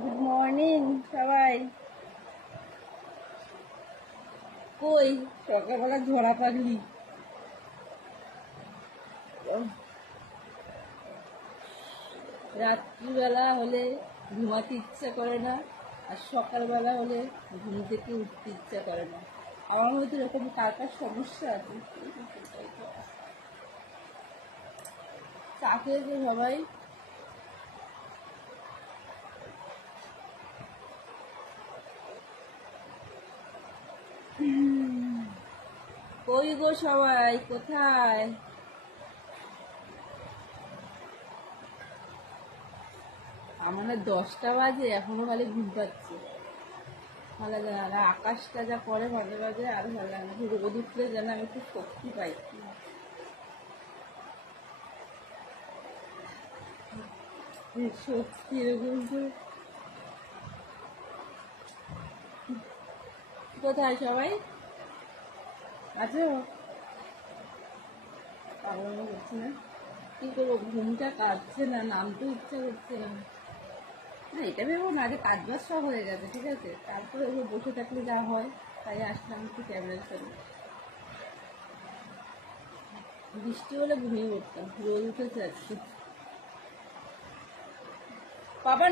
Good morning সবাই। কই সকালবেলা ঝরা পাগলি। রাত্রিবেলা হলে ঘুমাতে ইচ্ছা করে না, আর সকালবেলা হলে ঘুম থেকে উঠতে ইচ্ছা করে না। আমার মধ্যে এরকম কার কার সমস্যা আছে? চা খেয়েছে সবাই? কই গো সবাই, কোথায়? আমার 10টা বাজে, এখনো খালি ঘুম পাচ্ছে। ভালো লাগে না, আর আকাশটা যা পরে মাঝে মাঝে আর ভালো লাগে না। রোদ উঠলে যেন আমি একটু শক্তি পাই। সত্যি এরকম করে। কোথায় সবাই আছো? পাগল করছি না, কি করবো, ঘুমটা কাটছে না, নামতেও ইচ্ছা করছে না। না এটা ভেবো না যে কাজ বাজ সব হয়ে গেছে, ঠিক আছে, তারপরে ওগুলো বসে থাকলে যা হয়, তাই আসলাম একটু ক্যামেরার সামনে। বৃষ্টি হলে ঘুমিয়ে পড়তাম, রোদ উঠেছে আজকে। বাবা